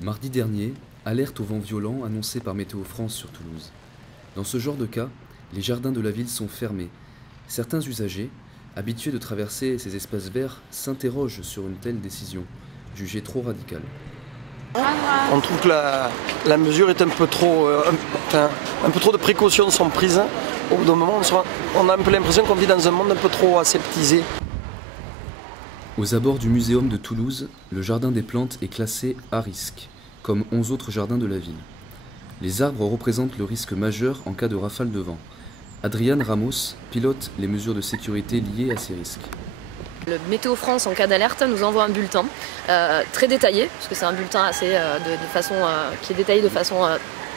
Mardi dernier, alerte au vent violent annoncée par Météo France sur Toulouse. Dans ce genre de cas, les jardins de la ville sont fermés. Certains usagers, habitués de traverser ces espaces verts, s'interrogent sur une telle décision, jugée trop radicale. On trouve que la mesure est un peu trop de précautions sont prises. Au bout d'un moment, on a un peu l'impression qu'on vit dans un monde un peu trop aseptisé. Aux abords du Muséum de Toulouse, le jardin des plantes est classé à risque, comme 11 autres jardins de la ville. Les arbres représentent le risque majeur en cas de rafale de vent. Adriane Ramos pilote les mesures de sécurité liées à ces risques. Le Météo France, en cas d'alerte, nous envoie un bulletin très détaillé, parce que c'est un bulletin qui est détaillé de façon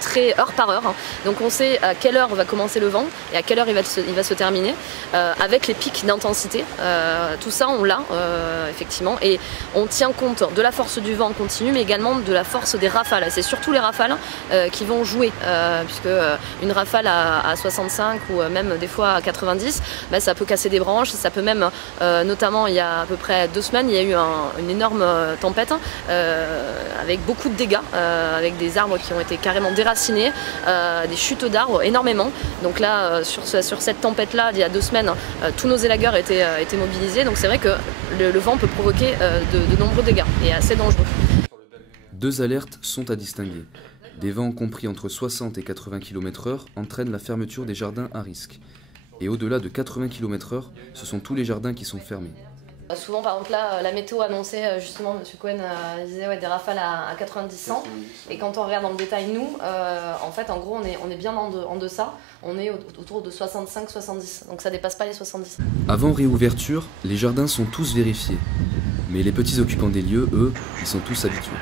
très heure par heure. Donc on sait à quelle heure va commencer le vent et à quelle heure il va se terminer, avec les pics d'intensité. Tout ça, on l'a effectivement, et on tient compte de la force du vent continu, mais également de la force des rafales. C'est surtout les rafales qui vont jouer, puisque une rafale à 65 ou même des fois à 90, ça peut casser des branches, ça peut même, notamment il y a à peu près 2 semaines, il y a eu une énorme tempête avec beaucoup de dégâts, avec des arbres qui ont été carrément déracinés, des chutes d'arbres énormément. Donc là, sur cette tempête-là, il y a 2 semaines, tous nos élagueurs étaient mobilisés. Donc c'est vrai que le vent peut provoquer de nombreux dégâts et assez dangereux. 2 alertes sont à distinguer. Des vents compris entre 60 et 80 km/h entraînent la fermeture des jardins à risque. Et au-delà de 80 km/h, ce sont tous les jardins qui sont fermés. Souvent, par exemple, là, la météo annonçait, justement, M. Cohen disait des rafales à 90-100. Et quand on regarde dans le détail, nous, en fait, en gros, on est bien en deçà. On est autour de 65-70. Donc ça dépasse pas les 70. Avant réouverture, les jardins sont tous vérifiés. Mais les petits occupants des lieux, eux, ils sont tous habitués.